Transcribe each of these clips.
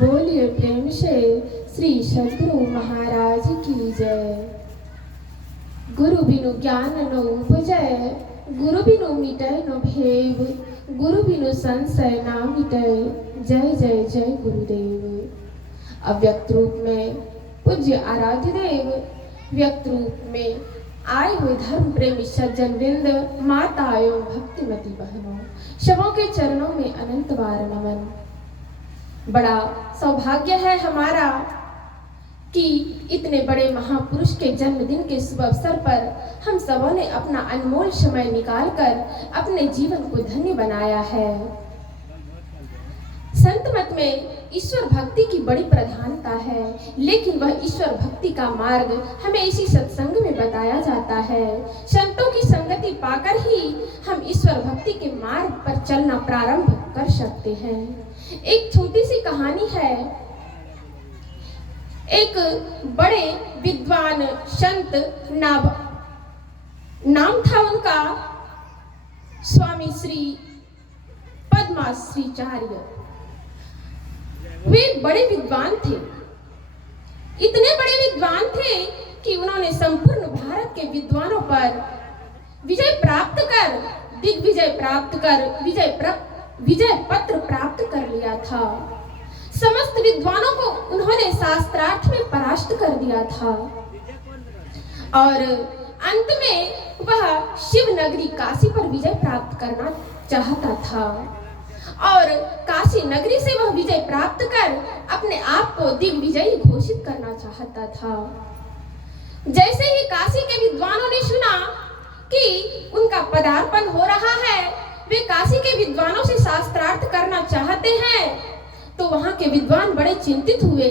बोलिए प्रेम से श्री सद्गुरु महाराज की जय। गुरु बिनु ज्ञान न उपजय, गुरु बिनु मिटै न भेव, गुरु बिनु संशय ना मिटै। जय जय जय गुरुदेव। अव्यक्त रूप में पूज्य आराध्य देव, व्यक्त रूप में आए हुए धर्म प्रेमी सज्जन वृंद, माता एवं भक्तिमती बहनों, सबों के चरणों में अनंत बार नमन। बड़ा सौभाग्य है हमारा कि इतने बड़े महापुरुष के जन्मदिन के शुभ अवसर पर हम सबों ने अपना अनमोल समय निकालकर अपने जीवन को धन्य बनाया है। संत मत में ईश्वर भक्ति की बड़ी प्रधानता है, लेकिन वह ईश्वर भक्ति का मार्ग हमें इसी सत्संग में बताया जाता है। संतों की संगति पाकर ही हम ईश्वर भक्ति के मार्ग पर चलना प्रारंभ कर सकते हैं। एक छोटी सी कहानी है। एक बड़े विद्वान संत नाम था उनका स्वामी श्री पद्माश्रीचार्य। वे बड़े विद्वान थे, इतने बड़े विद्वान थे कि उन्होंने संपूर्ण भारत के विद्वानों पर विजय प्राप्त कर, दिग्विजय प्राप्त कर, विजय पत्र प्राप्त कर लिया था। समस्त विद्वानों को उन्होंने शास्त्रार्थ में परास्त कर दिया था और अंत में वह शिव नगरी काशी पर विजय प्राप्त करना चाहता था और काशी नगरी से वह विजय प्राप्त कर अपने आप को दिग्विजयी घोषित करना चाहता था। जैसे ही काशी के विद्वानों ने सुना कि उनका पदार्पण हो रहा है, वे काशी के विद्वानों से शास्त्रार्थ करना चाहते हैं, तो वहां के विद्वान बड़े चिंतित हुए।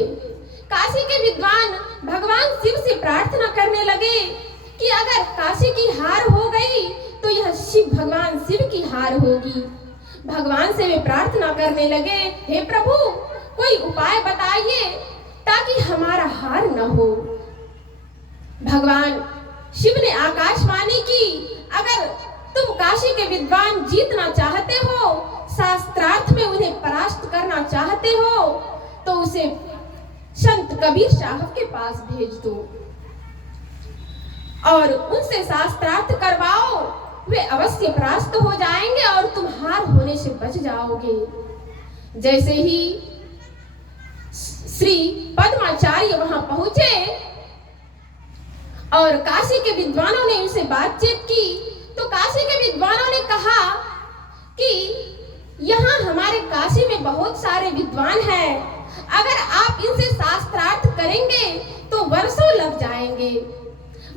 काशी के विद्वान भगवान शिव से प्रार्थना करने लगे कि अगर काशी की हार हो गई तो यह भगवान शिव की हार होगी। भगवान से वे प्रार्थना करने लगे, हे प्रभु, कोई उपाय बताइए ताकि हमारा हार न हो। भगवान शिव ने आकाशवाणी की, अगर तुम काशी के विद्वान जीतना चाहते हो, शास्त्रार्थ में उन्हें परास्त करना चाहते हो, तो उसे संत कबीर साहब के पास भेज दो और उनसे शास्त्रार्थ करवाओ। वे अवश्य परास्त हो जाएंगे और तुम हार होने से बच जाओगे। जैसे ही श्री पद्माचार्य वहां पहुंचे और काशी के विद्वानों ने उनसे बातचीत की, तो काशी के विद्वानों ने कहा कि यहाँ हमारे काशी में बहुत सारे विद्वान हैं, अगर आप इनसे शास्त्रार्थ करेंगे तो वर्षों लग जाएंगे।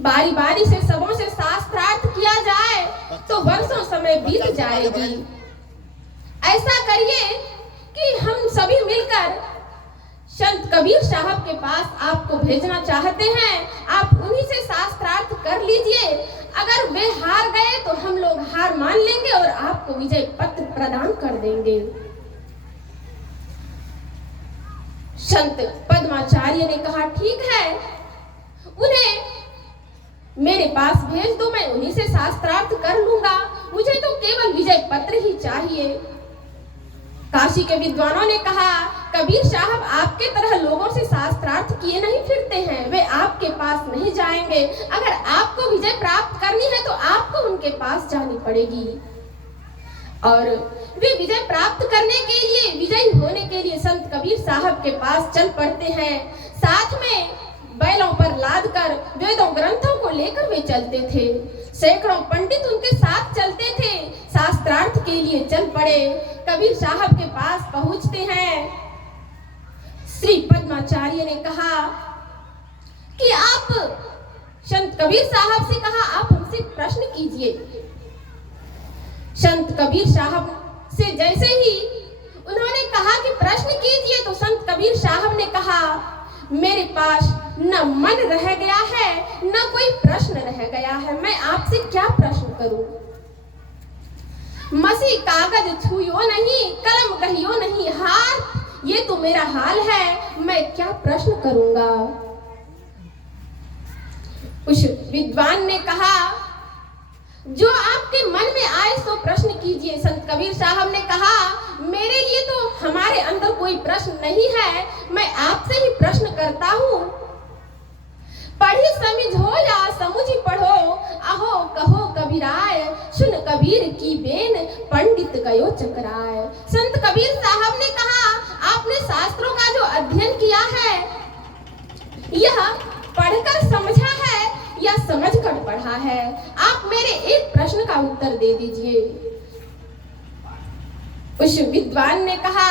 बारी बारी से सबों से शास्त्रार्थ किया जाए तो वर्षों समय बीत जाएगी। ऐसा करिए कि हम सभी मिलकर संत कबीर साहब के पास आपको भेजना चाहते हैं, आप उन्हीं से शास्त्रार्थ कर लीजिए। अगर वे हार गए तो हम लोग हार मान लेंगे और आपको विजय पत्र प्रदान कर देंगे। संत पद्माचार्य ने कहा, ठीक है, उन्हें मेरे पास भेज दो, मैं उन्हीं से शास्त्रार्थ कर लूंगा, मुझे तो केवल विजय पत्र ही चाहिए। काशी के विद्वानों ने कहा, कबीर साहब आपके तरह लोगों से शास्त्रार्थ किए नहीं फिरते हैं, वे आपके पास नहीं जाएंगे। अगर आपको विजय प्राप्त करनी है तो आपको उनके पास जानी पड़ेगी। और वे विजय प्राप्त करने के लिए, विजयी होने के लिए संत कबीर साहब के पास चल पड़ते हैं। साथ में बैलों पर लाद कर वेदों ग्रंथों को लेकर वे चलते थे। सैकड़ों पंडित उनके साथ चलते थे, शास्त्रार्थ के लिए चल पड़े। कबीर साहब के पास पहुंचते हैं। श्री पद्माचार्य ने कहा कि आप, संत कबीर साहब से कहा, आप हमसे प्रश्न कीजिए। संत कबीर साहब से जैसे ही उन्होंने कहा कि प्रश्न कीजिए, तो संत कबीर साहब ने कहा, मेरे पास न मन रह गया है न कोई प्रश्न रह गया है, मैं आपसे क्या प्रश्न करूं। मसी कागज छुयो नहीं, कलम कहियो नहीं हार, ये तो मेरा हाल है, मैं क्या प्रश्न करूंगा। उस विद्वान ने कहा, जो आपके मन में आए सो प्रश्न कीजिए। संत कबीर साहब ने कहा, मेरे लिए तो हमारे अंदर कोई प्रश्न नहीं है, मैं आपसे ही प्रश्न करता हूँ। पढ़ी समझो या समुझी पढ़ो, अहो कहो कबीराय, सुन कबीर की बेन पंडित गयो चकराय। संत कबीर साहब ने कहा, आपने शास्त्रों का जो अध्ययन किया है, यह पढ़कर समझा है या समझकर पढ़ा है? आप मेरे एक प्रश्न का उत्तर दे दीजिए। उस विद्वान ने कहा,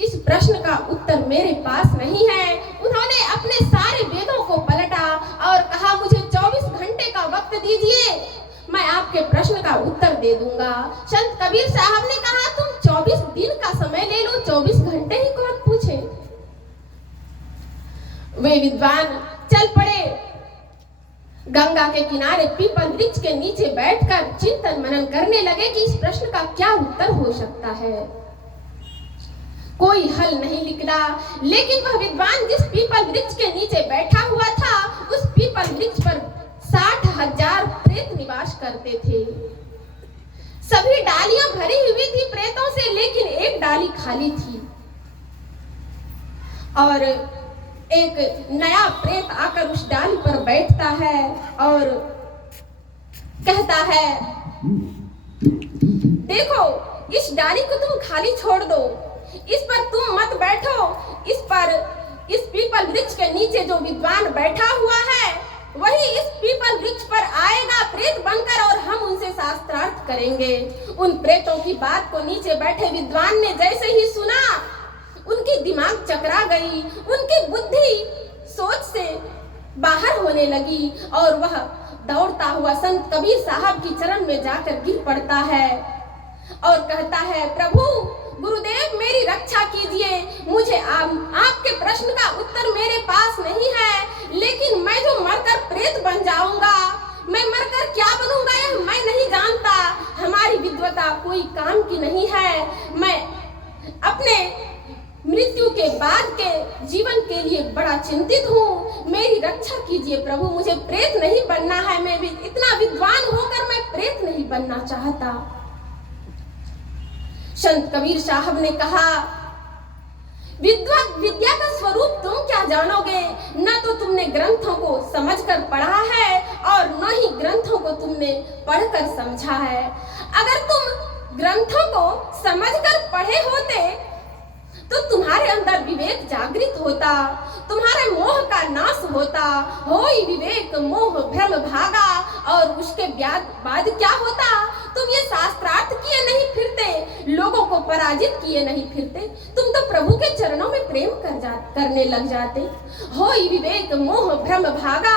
इस प्रश्न का उत्तर मेरे पास नहीं है। उन्होंने अपने सारे वेदों को पलटा और कहा, मुझे 24 घंटे का वक्त दीजिए, मैं आपके प्रश्न का उत्तर दे दूंगा। संत कबीर साहब ने कहा, तुम 24 दिन का समय ले लो, 24 घंटे ही कौन पूछे। वे विद्वान चल पड़े, गंगा के किनारे पीपल वृक्ष के नीचे बैठकर चिंतन मनन करने लगे कि इस प्रश्न का क्या उत्तर हो सकता है। कोई हल नहीं निकला, लेकिन वह विद्वान जिस पीपल वृक्ष के नीचे बैठा हुआ था, उस पीपल वृक्ष पर 60,000 प्रेत निवास करते थे। सभी डालियां भरी हुई थी प्रेतों से, लेकिन एक डाली खाली थी। और एक नया प्रेत आकर उस डाली पर बैठता है और कहता है, देखो, इस डाली को तुम खाली छोड़ दो, इस पर तुम मत बैठो। इस पीपल वृक्ष के नीचे जो विद्वान बैठा हुआ है, वही इस पीपल वृक्ष पर आएगा प्रेत बनकर, और हम उनसे शास्त्रार्थ करेंगे। उन प्रेतों की बात को नीचे बैठे विद्वान ने जैसे ही सुना, उनकी दिमाग चकरा गई, उनकी बुद्धि सोच से बाहर होने लगी और वह दौड़ता हुआ संत कबीर साहब की चरण में जाकर गिर पड़ता है और कहता है, प्रभु गुरुदेव, मेरी रक्षा कीजिए। मुझे आपके प्रश्न का उत्तर मेरे पास नहीं है, लेकिन मैं जो मरकर प्रेत बन जाऊंगा, मैं मरकर क्या बनूंगा यह मैं नहीं जानता। हमारी विद्वता कोई काम की नहीं है। मैं अपने मृत्यु के बाद के जीवन के लिए बड़ा चिंतित हूँ। मेरी रक्षा कीजिए प्रभु, मुझे प्रेत नहीं बनना है। मैं भी इतना विद्वान होकर मैं प्रेत नहीं बनना चाहता। संत कबीर साहब ने कहा, विद्या का स्वरूप तुम क्या जानोगे? न तो तुमने ग्रंथों को समझकर पढ़ा है और न ही ग्रंथों को तुमने पढ़कर समझा है। अगर तुम ग्रंथों को समझकर पढ़े होते तो तुम्हारे अंदर विवेक जागृत होता, तुम्हारे मोह का नाश होता। होई विवेक मोह भ्रम भागा, और उसके बाद क्या होता? तुम ये शास्त्रार्थ किए नहीं फिरते, लोगों को पराजित किए नहीं फिरते, तुम तो प्रभु के चरणों में प्रेम करने लग जाते। होई विवेक मोह भ्रम भागा,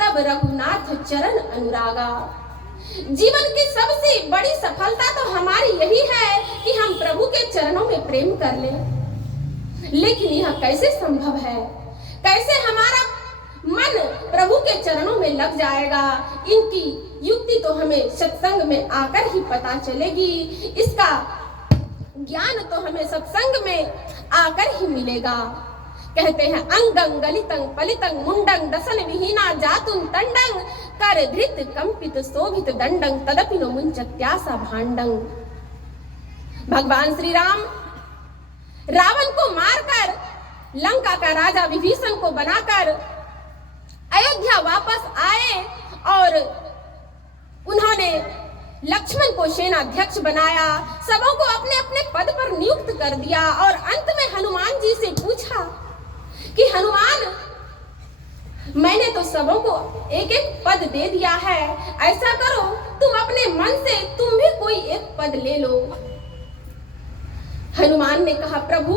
तब रघुनाथ चरण अनुरागा। जीवन की सबसे बड़ी सफलता तो हमारी यही है कि हम प्रभु के चरणों में प्रेम कर लें। लेकिन यह कैसे संभव है? कैसे हमारा मन प्रभु के चरणों में लग जाएगा? इनकी युक्ति तो हमें सत्संग में आकर ही पता चलेगी। इसका ज्ञान तो हमें सत्संग में आकर ही मिलेगा। कहते हैं, अंगं गलितं पलितं मुंडं दसन विहीना जातुं तंडं कर धृत कंपित शोभित दंडं तदपि नो मुंचत्यासा भांडं। भगवान श्री राम रावण को मारकर लंका का राजा विभीषण को बनाकर अयोध्या वापस आए और उन्होंने लक्ष्मण को सेनाध्यक्ष बनाया, सबों को अपने अपने पद पर नियुक्त कर दिया। और अंत में हनुमान जी से पूछा कि हनुमान, मैंने तो सबों को एक एक पद दे दिया है, ऐसा करो तुम अपने मन से तुम भी कोई एक पद ले लो। हनुमान ने कहा, प्रभु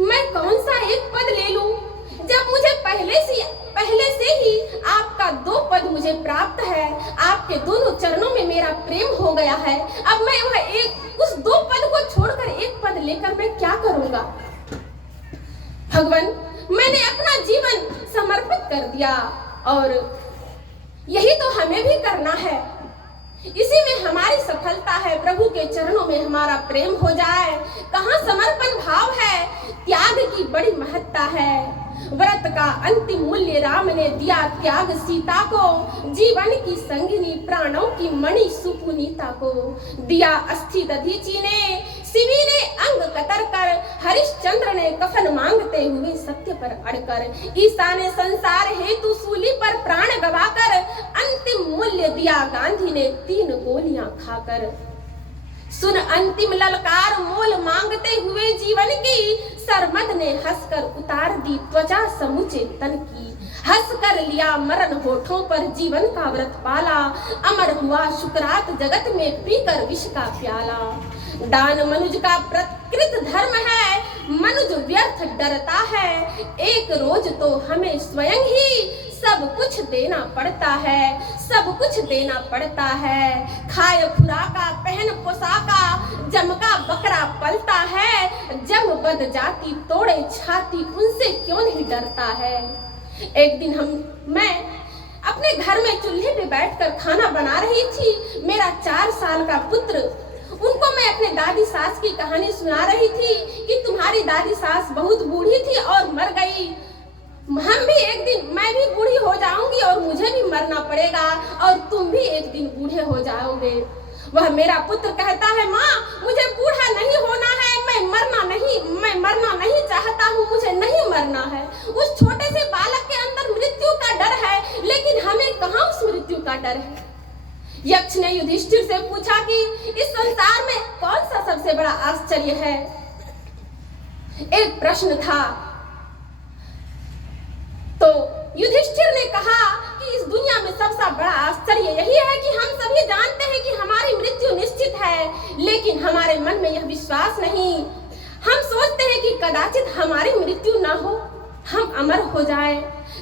मैं कौन सा एक पद ले लूं, जब मुझे पहले से ही आपका 2 पद मुझे प्राप्त है। आपके दोनों चरणों में मेरा प्रेम हो गया है। अब मैं उस 2 पद को छोड़कर एक पद लेकर मैं क्या करूंगा? भगवान, मैंने अपना जीवन समर्पित कर दिया और यही तो हमें भी करना है। इसी में हमारी सफलता है। प्रभु के चरणों में हमारा प्रेम हो जाए। कहाँ समर्पण भाव है, त्याग की बड़ी महत्ता है। व्रत का अंतिम मूल्य राम ने दिया त्याग सीता को, जीवन की संगिनी प्राणों की मणि सुपुनीता को। दिया अस्थि दधीची ने, शिवी ने अंग कतर कर, हरिश्चंद्र ने कफन मांगते हुए सत्य पर अड़कर, ईसा ने संसार हेतु सूली पर प्राण गवाकर, अंतिम मूल्य दिया गांधी ने 3 गोलियां खाकर। सुन अंतिम ललकार मोल मांगते हुए जीवन की, सरमद ने हंसकर उतार दी त्वचा समूचे तन की। हंसकर लिया मरण होठों पर जीवन का व्रत पाला, अमर हुआ शुक्रात जगत में पीकर विष का प्याला। दान मनुज का प्रकृत धर्म है, मनुज व्यर्थ डरता है, एक रोज तो हमें स्वयं ही सब कुछ देना पड़ता है, सब कुछ देना पड़ता है। खाए खुराका पहन पोशाका, जम का बकरा पलता है, जम बद जाती तोड़े छाती, उनसे क्यों नहीं डरता है। एक दिन मैं अपने घर में चूल्हे पे बैठकर खाना बना रही थी। मेरा 4 साल का पुत्र, उनको मैं अपने दादी सास की कहानी सुना रही थी कि तुम्हारी दादी सास बहुत बूढ़ी थी और मर गई। हम भी एक दिन, मैं भी बूढ़ी हो जाऊंगी और मुझे भी मरना पड़ेगा और तुम भी एक दिन बूढ़े हो जाओगे। वह मेरा पुत्र कहता है, माँ मुझे बूढ़ा नहीं होना है, मैं मरना नहीं चाहता हूँ, मुझे नहीं मरना है। उस छोटे से बालक के अंदर मृत्यु का डर है, लेकिन हमें कहाँ उस मृत्यु का डर है। यक्ष ने युधिष्ठिर से पूछा कि इस संसार में कौन सा सबसे बड़ा आश्चर्य है। एक प्रश्न था। तो युधिष्ठिर ने कहा कि इस दुनिया में सबसे बड़ा आश्चर्य यही है कि हम सभी जानते हैं कि हमारी मृत्यु निश्चित है, लेकिन हमारे मन में यह विश्वास नहीं। हम सोचते हैं कि कदाचित हमारी मृत्यु न हो, हम अमर हो जाएं।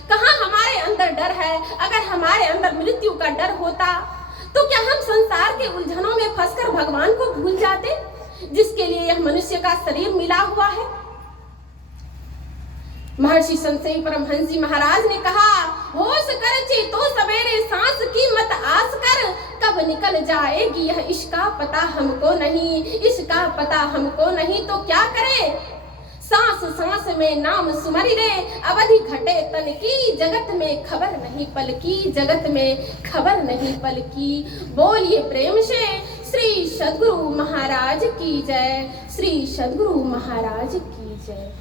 कहाँ हमारे अंदर डर है। अगर हमारे अंदर मृत्यु का डर होता तो क्या हम संसार के उलझनों में फंसकर भगवान को भूल जाते, जिसके लिए यह मनुष्य का शरीर मिला हुआ है। महर्षि संशयी परमहंस जी महाराज ने कहा, होश कर चेतो सवेरे, सांस की मत आस कर, कब निकल जाएगी यह इसका पता हमको नहीं, इसका पता हमको नहीं तो क्या करे। सांस सांस में नाम सुमरि रे, अवधि घटे तन की, जगत में खबर नहीं पल की, जगत में खबर नहीं पल की। बोलिए प्रेम से श्री सद्गुरु महाराज की जय, श्री सद्गुरु महाराज की जय।